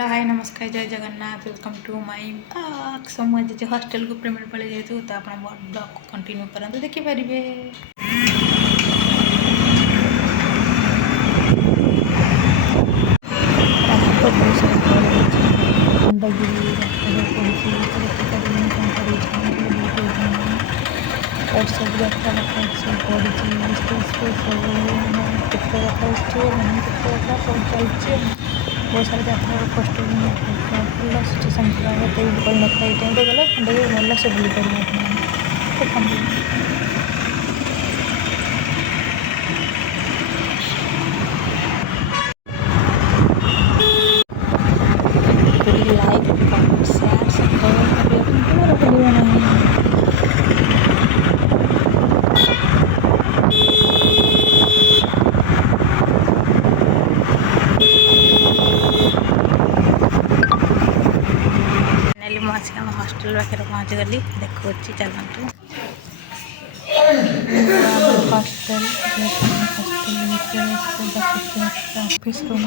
Hello hi नमस्कार जय Jagannath welcome to my blog. So मुझे हॉस्टेल को पेमेंट पड़े जाए तो आप ब्लॉग को कंटिन्यू करते देखिपारे। सब यात्रा सब पड़ी चलती बहुत सारा यात्रा कष्ट भल सिचुएसन था बुल ना ये टाइम गले खंडे भल से बुली पारे। लाइक कमेंट शेयर सब्सक्राइब करना नहीं। आज आम हॉस्टेल पाखे पहुँची गली देखो चलतु हॉस्टेल ऑफिस रूम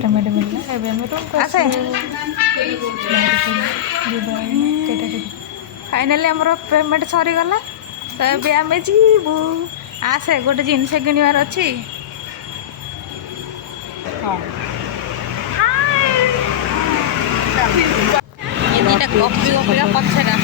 पेमेंट मिलना रूम फाइनाली आमर पेमेंट सरीगला तो ये आम जीवु आसे गोटे जिनस किणवार अच्छी। हाँ ये दीटा कॉपी पछरा